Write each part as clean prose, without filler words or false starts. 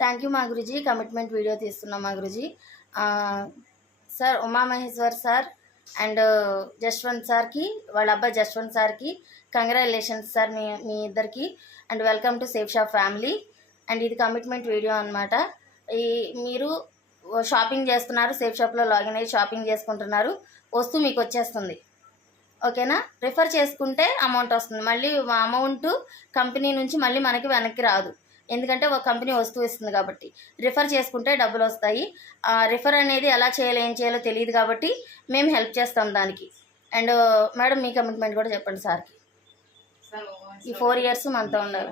Thank you మా Guruji, commitment video తీస్తున్నాం మా గురుజీ. Sir Umamaheshwar sir and Jaswanth సార్కి, వాళ్ళ అబ్బాయి జశ్వంత్ సార్కి కంగ్రాచులేషన్స్ సార్ మీ ఇద్దరికి. And welcome to safe shop family. And ఇది కమిట్మెంట్ వీడియో అనమాట. మీరు షాపింగ్ చేస్తున్నారు, సేఫ్ షాప్లో లాగిన్ అయ్యి షాపింగ్ చేసుకుంటున్నారు, వస్తువు మీకు వచ్చేస్తుంది. ఓకేనా? రిఫర్ చేసుకుంటే అమౌంట్ వస్తుంది. మళ్ళీ అమౌంట్ కంపెనీ నుంచి మళ్ళీ మనకి వెనక్కి రాదు, ఎందుకంటే ఒక కంపెనీ వస్తువు ఇస్తుంది కాబట్టి. రిఫర్ చేసుకుంటే డబ్బులు వస్తాయి. రిఫర్ అనేది ఎలా చేయాలో ఏం చేయాలో తెలియదు కాబట్టి మేము హెల్ప్ చేస్తాం దానికి. అండ్ మేడం మీ కమిట్మెంట్ కూడా చెప్పండి సార్కి. ఈ 4 years మనతో ఉన్నారు.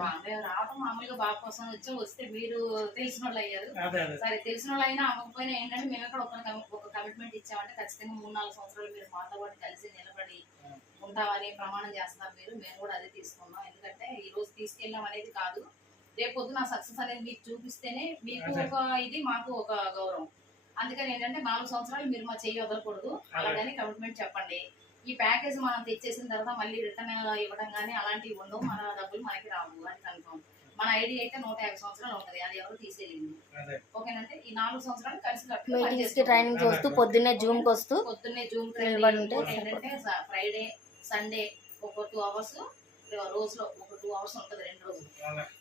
రావడం మామూలుగా బాబు కోసం వస్తే మీరు తెలిసిన వాళ్ళు అయ్యారు. సరే, తెలిసిన వాళ్ళు అయినా అవ్వకపోయినా ఏంటంటే మేము ఎక్కడ ఒక కమిట్మెంట్ ఇచ్చామంటే ఖచ్చితంగా 3-4 సంవత్సరాలు మీరు మాతో పాటు కలిసి నిలబడి ఉంటామని ప్రమాణం చేస్తున్నారు మీరు. మేము కూడా అదే తీసుకున్నాం. ఎందుకంటే ఈ రోజు తీసుకెళ్ళాం అనేది కాదు, రేపు పొద్దున సక్సెస్ అనేది మీకు చూపిస్తేనే మీకు ఒక ఇది, మాకు ఒక గౌరవం. అందుకని ఏంటంటే 4 సంవత్సరాలు మీరు మా చెయ్యి వదలకూడదు, అలాగని కమిట్మెంట్ చెప్పండి. ఈ ప్యాకేజ్ మనం తెచ్చేసిన తర్వాత మళ్ళీ రిటర్న్ ఇవ్వడం కానీ అలాంటివి ఉండవు. మన డబ్బులు మనకి రావు అని కన్ఫర్మ్. మన ఐడి అయితే 150 సంవత్సరాలు ఉంటుంది, అది ఎవరు తీసేయలేదు. ఓకేనంటే ఈ 4 సంవత్సరాలు కలిసి ట్రైనింగ్ వస్తూ పొద్దున్నే జూమ్ ఏంటంటే ఫ్రైడే సండే ఒక 2 hours, రోజులో ఒక 2 hours ఉంటుంది, 2 రోజులు.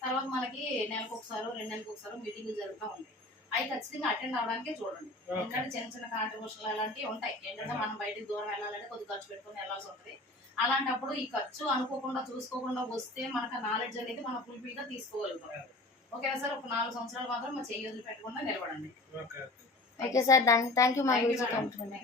తర్వాత మనకి నెలకు ఒకసారి 2 నెలలకు ఒకసారి మీటింగ్లు జరుగుతూ ఉంటాయి. అవి ఖచ్చితంగా అటెండ్ అవడానికే చూడండి. ఎందుకంటే చిన్న కాంట్రిబ్యూషన్లు అలాంటివి ఉంటాయి. ఏంటంటే మనం బయటకు దూరం వెళ్ళాలంటే కొద్ది ఖర్చు పెట్టుకుని వెళ్ళాల్సి ఉంటుంది. అలాంటప్పుడు ఈ ఖర్చు అనుకోకుండా చూసుకోకుండా వస్తే మనకు నాలెడ్జ్ అనేది మనం ఫుల్ఫిల్ గా తీసుకోగలుగుతాం. ఓకేనా సార్? ఒక 4 సంవత్సరాలు మాత్రం మా చెయ్యి వదిలి పెట్టకుండా నిలబడండి. ఓకే సార్, థ్యాంక్ యూ మా గురించి.